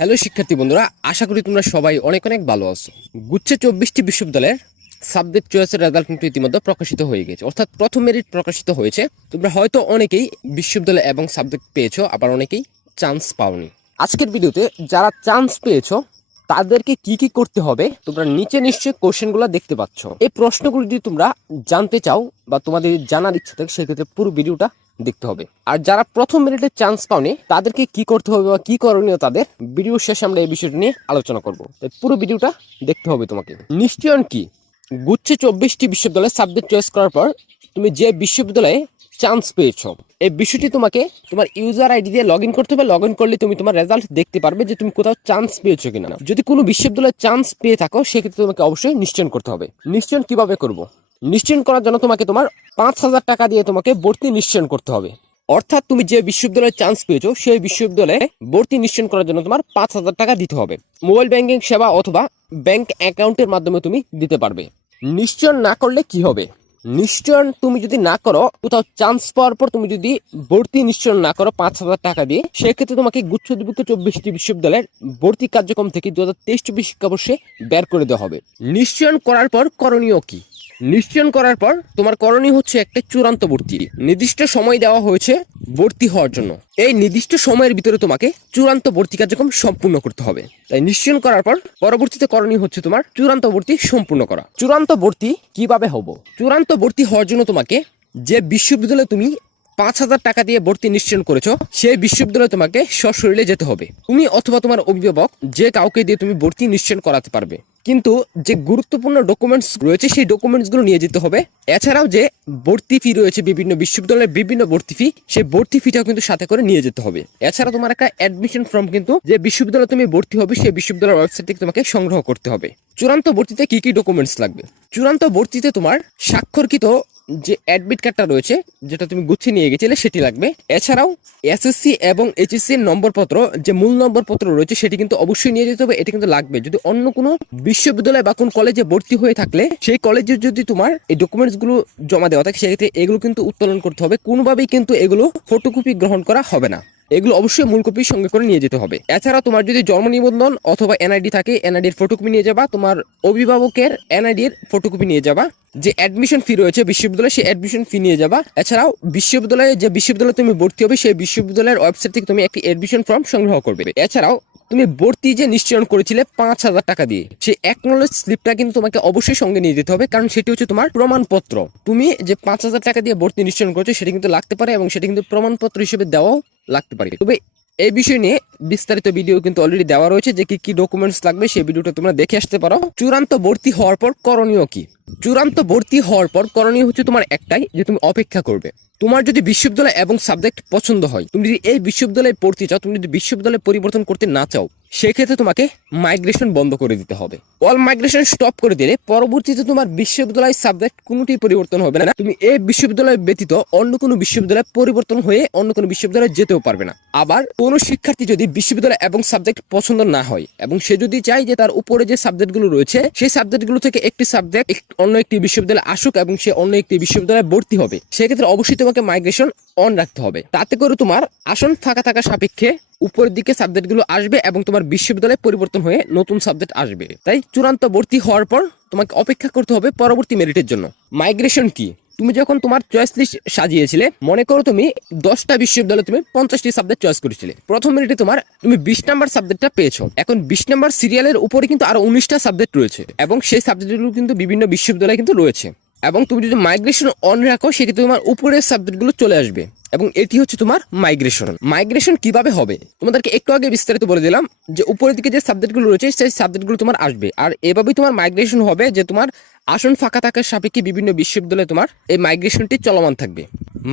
Hello শিক্ষার্থী বন্ধুরা, আশা করি তোমরা সবাই অনেক অনেক ভালো আছো। গুচ্ছে 24টি বিশ্ববিদ্যালয়ের সাবজেক্ট চয়েসের রেজাল্ট কিন্তু ইতিমধ্যে প্রকাশিত হয়ে গেছে, অর্থাৎ প্রথম মেরিট প্রকাশিত হয়েছে। তোমরা হয়তো অনেকেই বিশ্ববিদ্যালয় এবং সাবজেক্ট পেয়েছো, আবার অনেকেই চান্স পাওনি। আজকের ভিডিওতে যারা চান্স পেয়েছো তাদেরকে কি কি করতে হবে তোমরা নিচে নিশ্চয়ই কোশ্চেনগুলো দেখতে পাচ্ছ। এই প্রশ্নগুলো যদি তোমরা জানতে চাও বা তোমাদের জানার ইচ্ছা থাকে সেক্ষেত্রে পুরো ভিডিওটা দেখতে হবে। আর যারা প্রথম মেরিটে চান্স পাওনি তাদেরকে কি করতে হবে বা কি করণীয় তাদের, ভিডিও শেষে আমরা এই বিষয়টা নিয়ে আলোচনা করব। তাই পুরো ভিডিওটা দেখতে হবে তোমাকে। নিশ্চয়ন কি, গুচ্ছে 24টি বিশ্ববিদ্যালয়ে সাবজেক্ট চয়েস করার পর তুমি যে বিশ্ববিদ্যালয়ে চান্স পেয়েছো এই বিষয়টি তোমাকে তোমার ইউজার আইডি দিয়ে লগ ইন করতে হবে। লগ ইন করলে তুমি তোমার রেজাল্ট দেখতে পারবে যে তুমি কোথাও চান্স পেয়েছো কিনা। যদি কোনো বিশ্ববিদ্যালয়ে চান্স পেয়ে থাকো সেক্ষেত্রে তোমাকে অবশ্যই নিশ্চয়ন করতে হবে। নিশ্চয়ন কিভাবে করব? নিশ্চয়ন করার জন্য তোমাকে তোমার 5,000 টাকা দিয়ে তোমাকে ভর্তি নিশ্চয়ন করতে হবে। অর্থাৎ তুমি যে বিশ্ববিদ্যালয়ে চান্স পেয়েছো সেই বিশ্ববিদ্যালয়ে ভর্তি নিশ্চয়ন করার জন্য তোমার 5,000 টাকা দিতে হবে। মোবাইল ব্যাংকিং সেবা অথবা ব্যাংক অ্যাকাউন্টের মাধ্যমে তুমি দিতে পারবে। নিশ্চয়ন না করলে কি হবে? নিশ্চয়ন তুমি যদি না করো, কোথাও চান্স পাওয়ার পর তুমি যদি ভর্তি নিশ্চয়ন না করো 5,000 টাকা দিয়ে, সেক্ষেত্রে তোমাকে গুচ্ছ 24টি বিশ্ববিদ্যালয়ের ভর্তি কার্যক্রম থেকে 2023-24 শিক্ষাবর্ষে বের করে দেওয়া হবে। নিশ্চয়ন করার পর করণীয় কি? নিশ্চয়ন করার পর তোমার করণীয় হচ্ছে একটা চূড়ান্ত ভর্তি। নির্দিষ্ট সময় দেওয়া হয়েছে ভর্তি হওয়ার জন্য। এই নির্দিষ্ট সময়ের ভিতরে তোমাকে চূড়ান্ত ভর্তি কার্যক্রম সম্পূর্ণ করতে হবে। তাই নিশ্চয়ন করার পর পরবর্তীতে করণীয় হচ্ছে তোমার চূড়ান্ত ভর্তি সম্পূর্ণ করা। চূড়ান্ত ভর্তি কিভাবে হবে? চূড়ান্ত ভর্তি হওয়ার জন্য তোমাকে যে বিশ্ববিদ্যালয়ে তুমি 5,000 টাকা দিয়ে ভর্তি নিশ্চয়ন করেছো সেই বিশ্ববিদ্যালয়ে তোমাকে সশরীরে যেতে হবে। তুমি অথবা তোমার অভিভাবক যে কাউকে দিয়ে তুমি ভর্তি নিশ্চয়ন করাতে পারবে, কিন্তু যে গুরুত্বপূর্ণ ডকুমেন্টস রয়েছে সেই ডকুমেন্টসগুলো নিয়ে যেতে হবে। এছাড়াও যে ভর্তি ফি রয়েছে বিভিন্ন বিশ্ববিদ্যালয়ের বিভিন্ন ভর্তি ফি, সেই ভর্তি ফিটাও কিন্তু সাথে করে নিয়ে যেতে হবে। এছাড়া তোমার একটা অ্যাডমিশন ফর্ম কিন্তু যে বিশ্ববিদ্যালয়ে তুমি ভর্তি হবে সেই বিশ্ববিদ্যালয়ের ওয়েবসাইট থেকে তোমাকে সংগ্রহ করতে হবে। চূড়ান্ত ভর্তিতে কি কি ডকুমেন্টস লাগবে? চূড়ান্ত ভর্তিতে তোমার স্বাক্ষরকৃত যে অ্যাডমিট কার্ডটা রয়েছে যেটা তুমি গুছিয়ে নিয়ে গেছিলে সেটি লাগবে। এছাড়াও এসএসসি এবং এইচএসসি এর নম্বরপত্র, যে মূল নম্বরপত্র রয়েছে সেটি কিন্তু অবশ্যই নিয়ে যেতে হবে। এটি কিন্তু লাগবে। যদি অন্য কোনো বিশ্ববিদ্যালয় বা কোন কলেজে ভর্তি হয়ে থাকলে সেই কলেজে যদি তোমার এই ডকুমেন্টস গুলো জমা দেওয়া থাকে সেক্ষেত্রে এগুলো কিন্তু উত্তোলন করতে হবে। কোনোভাবেই কিন্তু এগুলো ফটোকপি গ্রহণ করা হবে না। এগুলো অবশ্যই মূল কপি সঙ্গে করে নিয়ে যেতে হবে। এছাড়া তোমার যদি জন্ম নিবন্ধন অথবা এনআইডি থাকে, এনআইডির ফটোকপি নিয়ে যাবা। তোমার অভিভাবকের এনআইডির ফটোকপি নিয়ে যাবা। যে অ্যাডমিশন ফি রয়েছে বিশ্ববিদ্যালয়ে সেই অ্যাডমিশন ফি নিয়ে যাবা। এছাড়াও বিশ্ববিদ্যালয়ে যে বিশ্ববিদ্যালয়ে তুমি ভর্তি হবে সেই বিশ্ববিদ্যালয়ের ওয়েবসাইট থেকে তুমি একটি অ্যাডমিশন ফর্ম সংগ্রহ করবে। এছাড়াও তুমি ভর্তি যে নিশ্চয়ন করেছিলে 5,000 টাকা দিয়ে সেই অ্যাকনোলেজ স্লিপটা কিন্তু তোমাকে অবশ্যই সঙ্গে নিয়ে যেতে হবে, কারণ সেটি হচ্ছে তোমার প্রমাণপত্র। তুমি যে 5,000 টাকা দিয়ে ভর্তি নিশ্চয়ন করেছো সেটা কিন্তু লাগতে পারে এবং সেটা কিন্তু প্রমাণপত্র হিসেবে দেওয়াও লাগতে পারে। তবে এই বিষয় নিয়ে বিস্তারিত ভিডিও কিন্তু অলরেডি দেওয়া রয়েছে, যে কি কি ডকুমেন্টস লাগবে সেই ভিডিওটা তোমরা দেখে আসতে পারো। চূড়ান্ত ভর্তি হওয়ার পর করণীয় কি? চূড়ান্ত ভর্তি হওয়ার পর করণীয় হচ্ছে তোমার একটাই, যে তুমি অপেক্ষা করবে। তোমার যদি বিশ্ববিদ্যালয় এবং সাবজেক্ট পছন্দ হয়, তুমি যদি এই বিশ্ববিদ্যালয়ে পড়তে চাও, তুমি যদি বিশ্ববিদ্যালয় পরিবর্তন করতে না চাও, সেক্ষেত্রে তোমাকে মাইগ্রেশন বন্ধ করে দিতে হবে। অল মাইগ্রেশন স্টপ করে দিলে পরবর্তীতে তোমার বিশ্ববিদ্যালয় সাবজেক্ট কোনোটি পরিবর্তন হবে না। তুমি এই বিশ্ববিদ্যালয় ব্যতীত অন্য কোনো বিশ্ববিদ্যালয় পরিবর্তন হয়ে অন্য কোনো বিশ্ববিদ্যালয়ে যেতেও পারবে না। আবার কোনো শিক্ষার্থী যদি বিশ্ববিদ্যালয় এবং সাবজেক্ট পছন্দ না হয় এবং সে যদি চায় যে তার উপরে যে সাবজেক্টগুলো রয়েছে সেই সাবজেক্টগুলো থেকে একটি সাবজেক্ট অন্য একটি বিশ্ববিদ্যালয়ে আসুক এবং সে অন্য একটি বিশ্ববিদ্যালয়ে ভর্তি হবে, সেক্ষেত্রে অবশ্যই তোমাকে মাইগ্রেশন অন রাখতে হবে। তাতে করে তোমার আসন ফাঁকা থাকা সাপেক্ষে উপরের দিকে সাবজেক্টগুলো আসবে এবং তোমার বিশ্ববিদ্যালয়ে পরিবর্তন হয়ে নতুন সাবজেক্ট আসবে। তাই চূড়ান্ত ভর্তি হওয়ার পর তোমাকে অপেক্ষা করতে হবে পরবর্তী মেরিটের জন্য। মাইগ্রেশন কি? তুমি যখন তোমার চয়েস লিস্ট সাজিয়েছিলে, মনে করো তুমি 10টা বিশ্ববিদ্যালয়ে তুমি 50টি সাবজেক্ট চয়েস করেছিলে। প্রথম মিনিটে তুমি 20 নাম্বার সাবজেক্টটা পেয়েছো। এখন 20 নাম্বার সিরিয়ালের উপরে কিন্তু আরো 19টা সাবজেক্ট রয়েছে এবং সেই সাবজেক্টগুলো কিন্তু বিভিন্ন বিশ্ববিদ্যালয়ে কিন্তু রয়েছে। এবং তুমি যদি মাইগ্রেশন অন রাখো সেক্ষেত্রে তোমার উপরের সাবজেক্টগুলো চলে আসবে এবং এটি হচ্ছে তোমার মাইগ্রেশন। মাইগ্রেশন কিভাবে হবে তোমাদেরকে একটু আগে বিস্তারিত বলে দিলাম, যে উপরের দিকে যে সাবজেক্টগুলো রয়েছে সেই সাবজেক্টগুলো তোমার আসবে। আর এভাবেই তোমার মাইগ্রেশন হবে, যে তোমার আসন ফাঁকা থাকার সাপেক্ষে বিভিন্ন বিশ্ববিদ্যালয়ে তোমার এই মাইগ্রেশনটি চলমান থাকবে।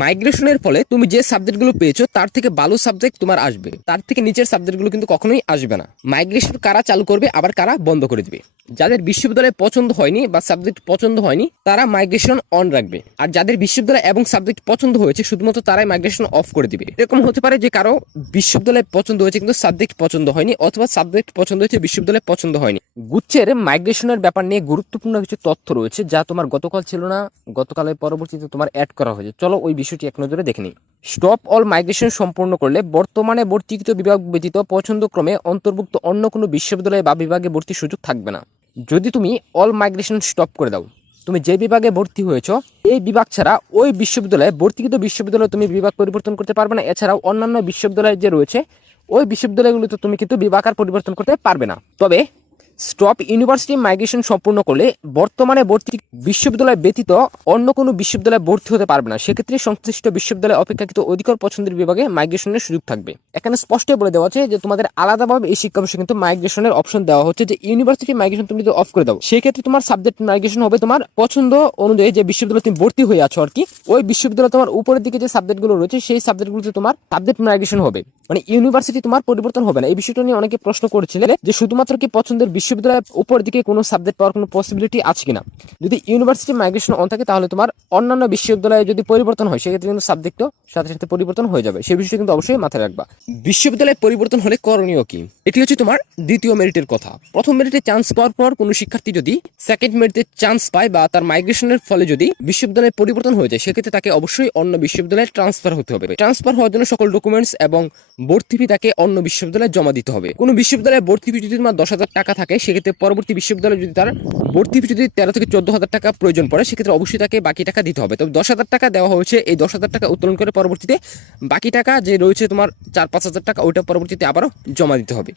মাইগ্রেশনের ফলে তুমি যে সাবজেক্টগুলো পেয়েছো তার থেকে ভালো সাবজেক্ট তোমার আসবে, তার থেকে নিচের সাবজেক্টগুলো কিন্তু কখনোই আসবে না। মাইগ্রেশন কারা চালু করবে আবার কারা বন্ধ করে দিবে? যাদের বিশ্ববিদ্যালয়ে পছন্দ হয়নি বা সাবজেক্ট পছন্দ হয়নি তারা মাইগ্রেশন অন রাখবে, আর যাদের বিশ্ববিদ্যালয় এবং সাবজেক্ট পছন্দ হয়েছে শুধুমাত্র তারাই মাইগ্রেশন অফ করে দিবে। এরকম হতে পারে যে কারো বিশ্ববিদ্যালয় পছন্দ হয়েছে কিন্তু সাবজেক্ট পছন্দ হয়নি, অথবা সাবজেক্ট পছন্দ হয়েছে বিশ্ববিদ্যালয় পছন্দ হয়নি। গুচ্ছের মাইগ্রেশনের ব্যাপার নিয়ে গুরুত্বপূর্ণ কিছু তথ্য রয়েছে যা তোমার গতকাল ছিল না, গতকালের পরবর্তীতে তোমার অ্যাড করা হয়েছে। চলো ওই বিষয়টি এক নজরে দেখে নিই। স্টপ অল মাইগ্রেশন সম্পূর্ণ করলে বর্তমানে ভর্তিকৃত বিভাগ ব্যতীত পছন্দক্রমে অন্তর্ভুক্ত অন্য কোনো বিশ্ববিদ্যালয় বা বিভাগে ভর্তির সুযোগ থাকবে না। যদি তুমি অল মাইগ্রেশন স্টপ করে দাও, তুমি যে বিভাগে ভর্তি হয়েছ এই বিভাগ ছাড়া ওই বিশ্ববিদ্যালয়ে ভর্তিকৃত বিশ্ববিদ্যালয়ে তুমি বিভাগ পরিবর্তন করতে পারবে না। এছাড়াও অন্যান্য বিশ্ববিদ্যালয় যে রয়েছে ওই বিশ্ববিদ্যালয়গুলোতে তুমি কিন্তু বিভাগ আর পরিবর্তন করতে পারবে না। তবে স্টপ ইউনিভার্সিটি মাইগ্রেশন সম্পূর্ণ করলে বর্তমানে ভর্তি বিশ্ববিদ্যালয় ব্যতীত অন্য কোনো বিশ্ববিদ্যালয়ে ভর্তি হতে পারবে না। সেক্ষেত্রে সংশ্লিষ্ট বিশ্ববিদ্যালয় অপেক্ষাকৃত অধিকর পছন্দের বিভাগে মাইগ্রেশনের সুযোগ থাকবে। এখানে স্পষ্ট বলে দেওয়া আছে যে তোমাদের আলাদাভাবে এই শিক্ষাবর্ষে কিন্তু মাইগ্রেশনের অপশন দেওয়া হচ্ছে যে ইউনিভার্সিটি মাইগ্রেশন তুমি যদি অফ করে দাও সেক্ষেত্রে তোমার সাবজেক্ট মাইগ্রেশন হবে তোমার পছন্দ অনুযায়ী যে বিশ্ববিদ্যালয়ে তুমি ভর্তি হয়ে আছো আর কি, ওই বিশ্ববিদ্যালয় তোমার উপরের দিকে যে সাবজেক্টগুলো রয়েছে সেই সাবজেক্টগুলোতে তোমার সাবজেক্ট মাইগ্রেশন হবে, মানে ইউনিভার্সিটি তোমার পরিবর্তন হবে না। এই বিষয়টা নিয়ে অনেকে প্রশ্ন করেছিলেন যে শুধুমাত্র কি পছন্দের বিশ্ববিদ্যালয়ের উপর দিকে কোনো সাবজেক্ট পাওয়ার কোনো পসিবিলিটি আছে কিনা। যদি ইউনিভার্সিটি মাইগ্রেশন অন থাকে তাহলে তোমার অন্যান্য বিশ্ববিদ্যালয়ে যদি পরিবর্তন হয় সেক্ষেত্রে কিন্তু সাবজেক্টও সাথে সাথে পরিবর্তন হয়ে যাবে। সেই বিষয়টা কিন্তু অবশ্যই মাথায় রাখবা। বিশ্ববিদ্যালয়ে পরিবর্তন হলে করণীয় কি, এটি হচ্ছে তোমার দ্বিতীয় মেরিটের কথা। প্রথম মেরিটে চান্স পাওয়ার পর কোনো শিক্ষার্থী যদি সেকেন্ড মেরিটে চান্স পায় বা তার মাইগ্রেশনের ফলে যদি বিশ্ববিদ্যালয়ে পরিবর্তন হয়ে যায় সেক্ষেত্রে তাকে অবশ্যই অন্য বিশ্ববিদ্যালয়ে ট্রান্সফার হতে হবে। ট্রান্সফার হওয়ার জন্য সকল ডকুমেন্টস এবং ভর্তি ফি তাকে অন্য বিশ্ববিদ্যালয়ে জমা দিতে হবে। কোনো বিশ্ববিদ্যালয়ে ভর্তি ফি যদি তোমার 10,000 টাকা থাকে সেক্ষেত্রে পরবর্তী বিশ্ববিদ্যালয়ে যদি তার ভর্তি ফি যদি 13 থেকে 14,000 টাকা প্রয়োজন পড়ে সেক্ষেত্রে অবশ্যই তাকে বাকি টাকা দিতে হবে। তবে 10,000 টাকা দেওয়া হয়েছে, এই 10,000 টাকা উত্তোলন করে পরবর্তীতে বাকি টাকা যে রয়েছে তোমার 4-5 হাজার টাকা ওইটা পরবর্তীতে আবারও জমা দিতে হবে।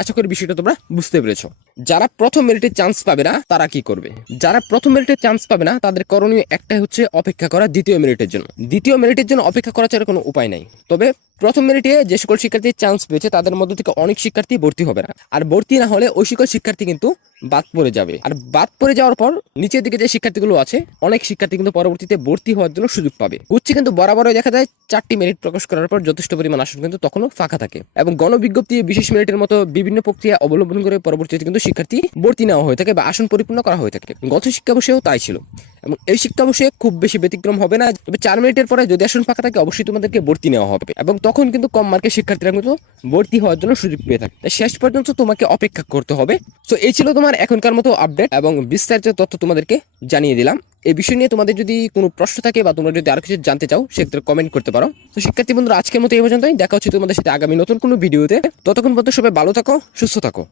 আশা করি বিষয়টা তোমরা বুঝতে পেরেছো। যারা প্রথম মেরিটে চান্স পাবে না তারা কি করবে? যারা প্রথম মেরিটে চান্স পাবে না তাদের করণীয় একটাই হচ্ছে অপেক্ষা করা দ্বিতীয় মেরিটের জন্য। দ্বিতীয় মেরিটের জন্য অপেক্ষা করা ছাড়া কোনো উপায় নাই। তবে প্রথম মেরিটে যে সকল শিক্ষার্থী চান্স পেয়েছে তাদের মধ্য থেকে অনেক শিক্ষার্থী ভর্তি হবে না, আর ভর্তি না হলে ওই সকল শিক্ষার্থী কিন্তু বাদ পড়ে যাবে। আর বাদ পড়ে যাওয়ার পর নিচের দিকে যে শিক্ষার্থীগুলো আছে অনেক শিক্ষার্থী কিন্তু পরবর্তীতে ভর্তি হওয়ার জন্য সুযোগ পাবে। গুচ্ছে কিন্তু বরাবরই দেখা যায় 4টি মেরিট প্রকাশ করার পর যথেষ্ট পরিমাণ আসন কিন্তু তখনও ফাঁকা থাকে এবং গণবিজ্ঞপ্তি বিশেষ মেরিটের মতো বিভিন্ন প্রক্রিয়া অবলম্বন করে পরবর্তীতে কিন্তু শিক্ষার্থী ভর্তি নেওয়া হয়ে থাকে বা আসন পরিপূর্ণ করা হয়ে থাকে। গত শিক্ষাবর্ষেও তাই ছিল এবং এই শিক্ষাবর্ষে খুব বেশি ব্যতিক্রম হবে না। তবে 4 মিনিটের পরে যদি আসন ফাঁকা থাকে অবশ্যই তোমাদেরকে ভর্তি নেওয়া হবে এবং তখন কিন্তু কম মার্কের শিক্ষার্থীরা কিন্তু ভর্তি হওয়ার জন্য সুযোগ পেয়ে থাকে। শেষ পর্যন্ত তোমাকে অপেক্ষা করতে হবে। তো এই ছিল তোমার এখনকার মতো আপডেট এবং বিস্তারিত তথ্য তোমাদেরকে জানিয়ে দিলাম। এই বিষয় নিয়ে তোমাদের যদি কোনো প্রশ্ন থাকে বা তোমরা যদি আরো কিছু জানতে চাও সেক্ষেত্রে কমেন্ট করতে পারো। তো শিক্ষার্থী বন্ধুরা আজকের মতো এই পর্যন্তই, দেখা হচ্ছে তোমাদের সাথে আগামী নতুন কোনো ভিডিওতে। ততক্ষণ পর্যন্ত সবাই ভালো থাকো, সুস্থ থাকো।